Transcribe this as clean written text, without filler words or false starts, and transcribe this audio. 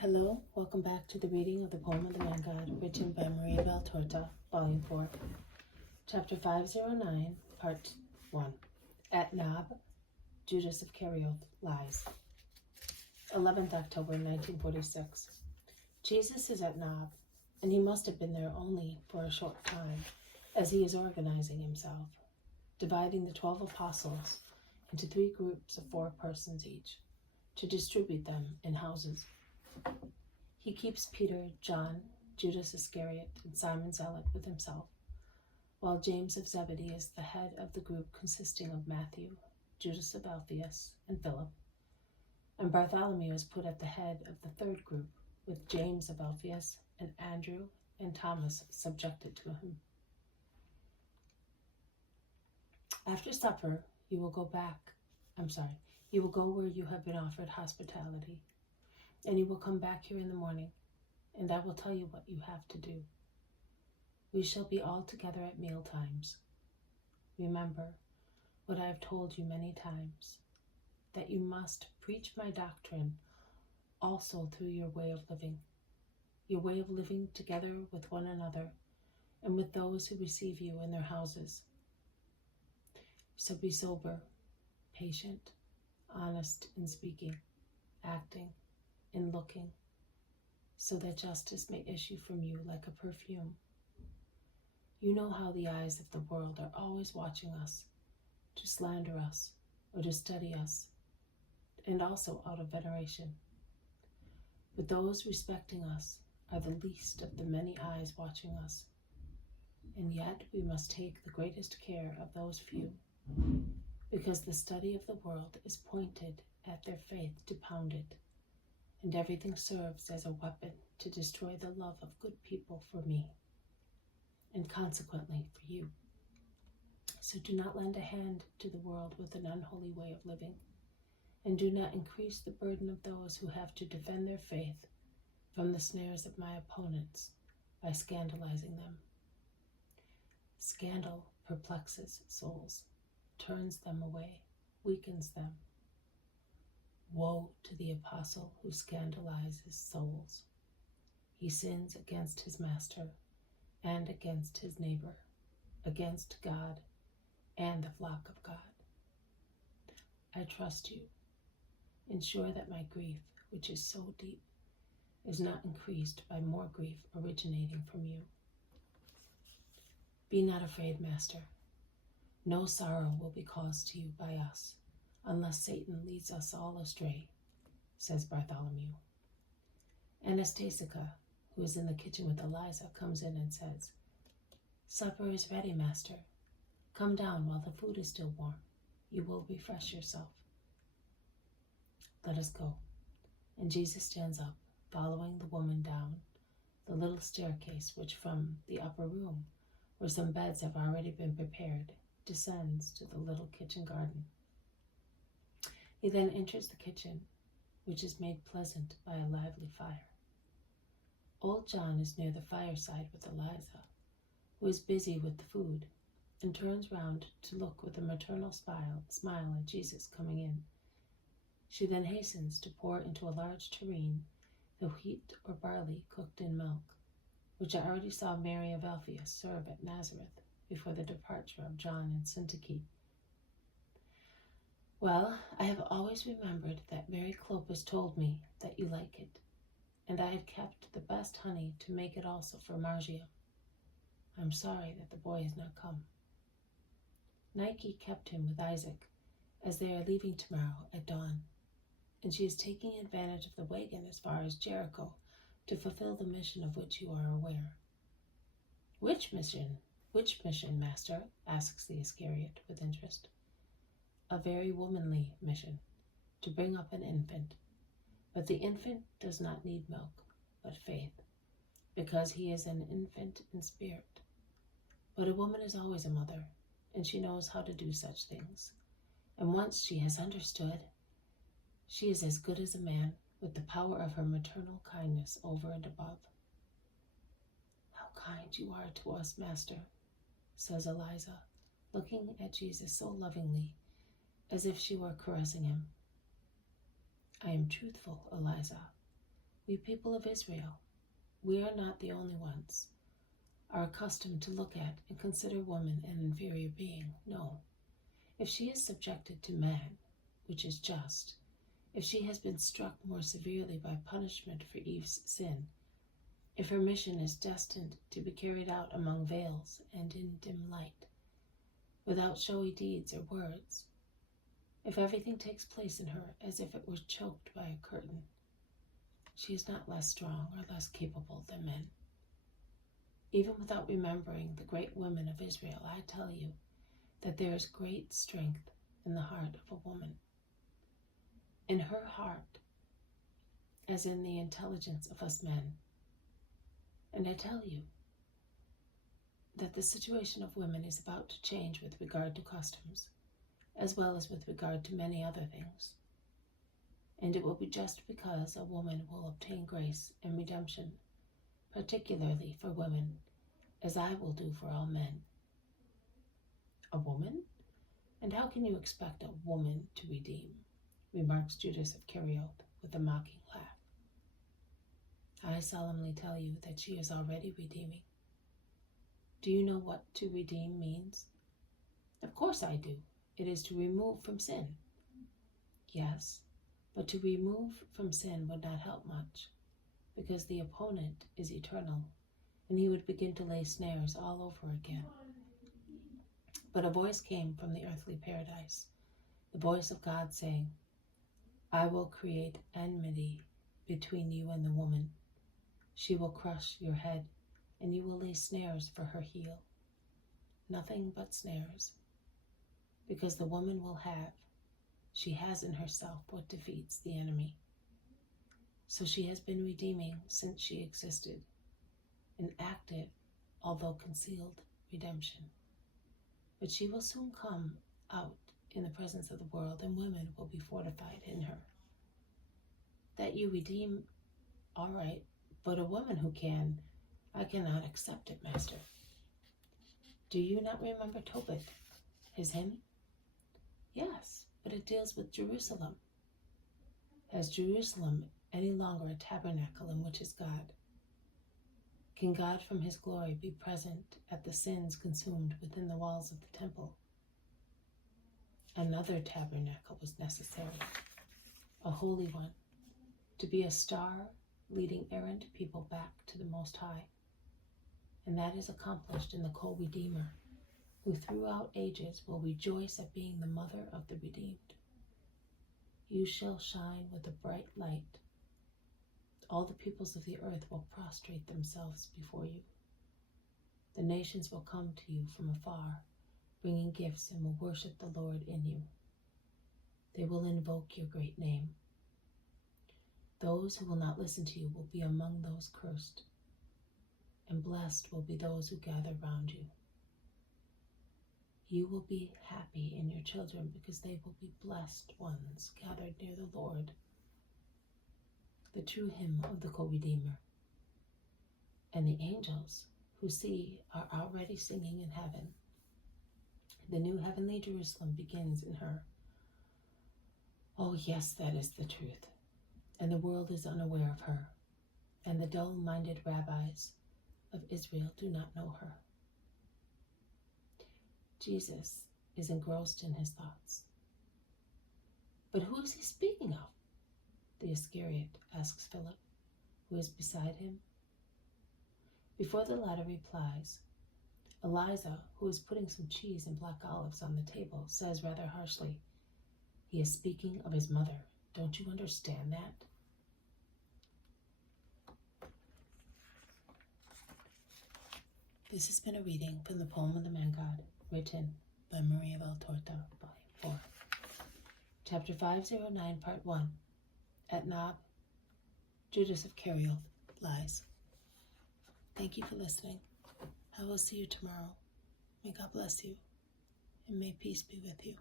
Hello, welcome back to the reading of the poem of the Man God, written by Maria Valtorta, Volume 4, Chapter 509, Part 1. At Nob, Judas of Kerioth lies. 11th October 1946. Jesus is at Nob, and he must have been there only for a short time, as he is organizing himself, dividing the 12 apostles into 3 groups of 4 persons each, to distribute them in houses. He keeps Peter, John, Judas Iscariot, and Simon Zealot with himself, while James of Zebedee is the head of the group consisting of Matthew, Judas of Alphaeus, and Philip, and Bartholomew is put at the head of the 3rd group, with James of Alphaeus and Andrew and Thomas subjected to him. After supper, you will go where you have been offered hospitality, and you will come back here in the morning, and I will tell you what you have to do. We shall be all together at meal times. Remember what I have told you many times, that you must preach my doctrine also through your way of living together with one another and with those who receive you in their houses. So be sober, patient, honest in speaking, acting, in looking, so that justice may issue from you like a perfume. You know how the eyes of the world are always watching us, to slander us or to study us, and also out of veneration. But those respecting us are the least of the many eyes watching us, and yet we must take the greatest care of those few, because the study of the world is pointed at their faith to pound it, and everything serves as a weapon to destroy the love of good people for me, and consequently for you. So do not lend a hand to the world with an unholy way of living, and do not increase the burden of those who have to defend their faith from the snares of my opponents by scandalizing them. Scandal perplexes souls, turns them away, weakens them. Woe to the apostle who scandalizes souls. He sins against his master and against his neighbor, against God and the flock of God. I trust you. Ensure that my grief, which is so deep, is not increased by more grief originating from you. Be not afraid, Master. No sorrow will be caused to you by us, unless Satan leads us all astray, says Bartholomew. Anastasica, who is in the kitchen with Eliza, comes in and says, Supper is ready, Master. Come down while the food is still warm. You will refresh yourself. Let us go. And Jesus stands up, following the woman down the little staircase which from the upper room, where some beds have already been prepared, descends to the little kitchen garden. He then enters the kitchen, which is made pleasant by a lively fire. Old John is near the fireside with Eliza, who is busy with the food, and turns round to look with a maternal smile at Jesus coming in. She then hastens to pour into a large tureen the wheat or barley cooked in milk, which I already saw Mary of Alphaeus serve at Nazareth before the departure of John and Syntyche. Well, I have always remembered that Mary Clopas told me that you like it, and I had kept the best honey to make it also for Margia. I'm sorry that the boy has not come. Nike kept him with Isaac, as they are leaving tomorrow at dawn, and she is taking advantage of the wagon as far as Jericho to fulfill the mission of which you are aware. Which mission, Master? Asks the Iscariot with interest. A very womanly mission, to bring up an infant. But the infant does not need milk, but faith, because he is an infant in spirit. But a woman is always a mother, and she knows how to do such things. And once she has understood, she is as good as a man, with the power of her maternal kindness over and above. How kind you are to us, Master, says Eliza, looking at Jesus so lovingly, as if she were caressing him. I am truthful, Eliza, We people of Israel, we are not the only ones, are accustomed to look at and consider woman an inferior being. No. If she is subjected to man, which is just, if she has been struck more severely by punishment for Eve's sin, if her mission is destined to be carried out among veils and in dim light, without showy deeds or words, if everything takes place in her as if it were choked by a curtain, she is not less strong or less capable than men. Even without remembering the great women of Israel, I tell you that there is great strength in the heart of a woman. In her heart, as in the intelligence of us men. And I tell you that the situation of women is about to change with regard to customs, as well as with regard to many other things. And it will be just because a woman will obtain grace and redemption, particularly for women, as I will do for all men. A woman? And how can you expect a woman to redeem? Remarks Judas of Kerioth with a mocking laugh. I solemnly tell you that she is already redeeming. Do you know what to redeem means? Of course I do. It is to remove from sin. Yes, but to remove from sin would not help much, because the opponent is eternal, and he would begin to lay snares all over again. But a voice came from the earthly paradise, the voice of God saying, I will create enmity between you and the woman. She will crush your head, and you will lay snares for her heel. Nothing but snares, because the woman she has in herself what defeats the enemy. So she has been redeeming since she existed, an active, although concealed, redemption. But she will soon come out in the presence of the world, and women will be fortified in her. That you redeem, all right, but a woman who can, I cannot accept it, Master. Do you not remember Tobit, his hymn? Yes, but it deals with Jerusalem. Has Jerusalem any longer a tabernacle in which is God? Can God from his glory be present at the sins consumed within the walls of the temple? Another tabernacle was necessary, a holy one, to be a star leading errant people back to the Most High. And that is accomplished in the co-redeemer, who throughout ages will rejoice at being the mother of the redeemed. You shall shine with a bright light. All the peoples of the earth will prostrate themselves before you. The nations will come to you from afar, bringing gifts, and will worship the Lord in you. They will invoke your great name. Those who will not listen to you will be among those cursed, and blessed will be those who gather round you. You will be happy in your children, because they will be blessed ones gathered near the Lord. The true hymn of the co-redeemer. And the angels who see are already singing in heaven. The new heavenly Jerusalem begins in her. Oh yes, that is the truth. And the world is unaware of her, and the dull-minded rabbis of Israel do not know her. Jesus is engrossed in his thoughts. But who is he speaking of? The Iscariot asks Philip, who is beside him. Before the latter replies, Eliza, who is putting some cheese and black olives on the table, says rather harshly, he is speaking of his mother. Don't you understand that? This has been a reading from the poem of the Man God, written by Maria Valtorta, Volume 4. Chapter 509, Part 1. At Nob, Judas of Kerioth lies. Thank you for listening. I will see you tomorrow. May God bless you, and may peace be with you.